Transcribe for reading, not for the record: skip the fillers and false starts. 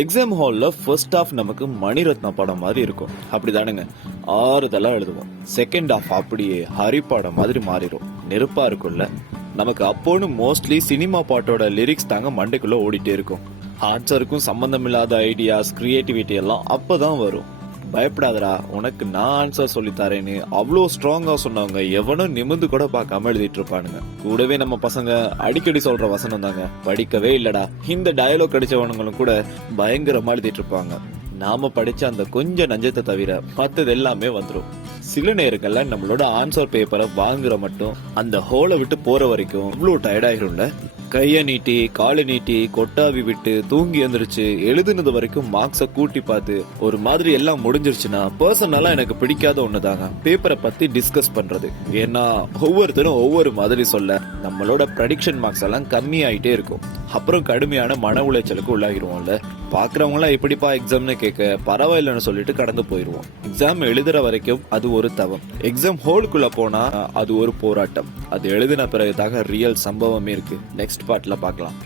Exam ஹால்ல first half நமக்கு மணிரத்னா படம் மாதிரி இருக்கும், அப்படிதானுங்க. ஆறுதலா எழுதுவோம். செகண்ட் ஹாஃப் அப்படியே ஹரி படம் மாதிரி மாறிடும், நெருப்பா இருக்கும்ல. நமக்கு அப்போன்னு மோஸ்ட்லி சினிமா பாட்டோட லிரிக்ஸ் தாங்க மண்டைக்குள்ள ஓடிட்டே இருக்கும். ஆன்சருக்கும் சம்பந்தம் இல்லாத ஐடியாஸ், கிரியேட்டிவிட்டி எல்லாம் அப்பதான் வரும். பயப்படாதடா, உனக்கு நான் ஆன்சர் சொல்லி தரேன்னு அவ்வளோ ஸ்ட்ராங்கா சொன்னவங்க எவனும் நிமிந்து கூட பார்க்காம எழுதிட்டு இருப்பானுங்க. கூடவே நம்ம பசங்க அடிக்கடி சொல்ற வசனம் தாங்க, படிக்கவே இல்லடா. இந்த டயலாக் அடிச்சவனுங்களும் கூட பயங்கரமா எழுதிட்டு இருப்பாங்க. நாம படிச்ச அந்த கொஞ்சம் நஞ்சத்தை தவிர மத்தது எல்லாமே வந்துடும். சில நேரங்கள்ல நம்மளோட ஆன்சர் பேப்பரை வாங்குற மட்டும் அந்த ஹோலை விட்டு போற வரைக்கும் இவ்வளவு டயர்ட் ஆயிரும்ல. கைய நீட்டி காலை நீட்டி கொட்டாவி விட்டு தூங்கி எந்திரிச்சு எழுதுனது வரைக்கும் மார்க்ஸ கூட்டி பார்த்து ஒரு மாதிரி எல்லாம் முடிஞ்சிருச்சுன்னா பர்சனலா எனக்கு பிடிக்காத ஒண்ணுதாங்க பேப்பரை பத்தி டிஸ்கஸ் பண்றது. ஏன்னா ஒவ்வொருத்தரும் ஒவ்வொரு மாதிரி சொல்ல நம்மளோட ப்ரெடிக்ஷன் மார்க்ஸ் எல்லாம் கம்மி ஆயிட்டே இருக்கும். அப்புறம் கடுமையான மன உளைச்சலுக்கு உள்ளாகிருவோம்ல. பாக்குறவங்க எல்லாம் எப்படிப்பா எக்ஸாம்னு கேட்க பரவாயில்லன்னு சொல்லிட்டு கடந்து போயிருவோம். எக்ஸாம் எழுதுற வரைக்கும் அது ஒரு தவம். எக்ஸாம் ஹோலுக்குள்ள போனா அது ஒரு போராட்டம். அது எழுதின பிறகுதாக ரியல் சம்பவமே இருக்கு. நெக்ஸ்ட் பார்ட்ல பார்க்கலாம்.